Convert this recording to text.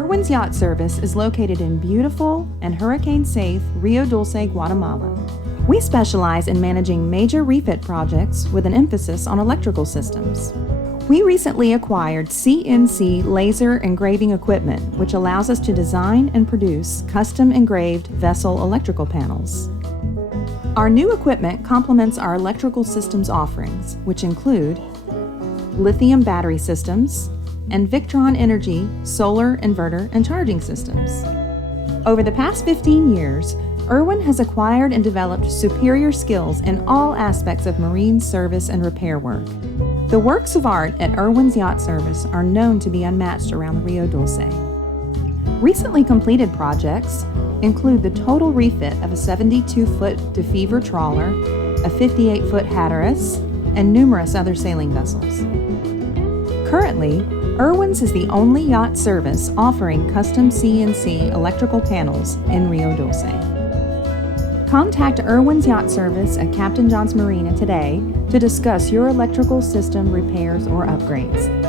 Erwin's Yacht Service is located in beautiful and hurricane-safe Rio Dulce, Guatemala. We specialize in managing major refit projects with an emphasis on electrical systems. We recently acquired CNC laser engraving equipment, which allows us to design and produce custom engraved vessel electrical panels. Our new equipment complements our electrical systems offerings, which include lithium battery systems and Victron Energy solar inverter and charging systems. Over the past 15 years, Erwin has acquired and developed superior skills in all aspects of marine service and repair work. The works of art at Erwin's Yacht Service are known to be unmatched around the Rio Dulce. Recently completed projects include the total refit of a 72-foot DeFever trawler, a 58-foot Hatteras, and numerous other sailing vessels. Currently, Erwin's is the only yacht service offering custom CNC electrical panels in Rio Dulce. Contact Erwin's Yacht Service at Captain John's Marina today to discuss your electrical system repairs or upgrades.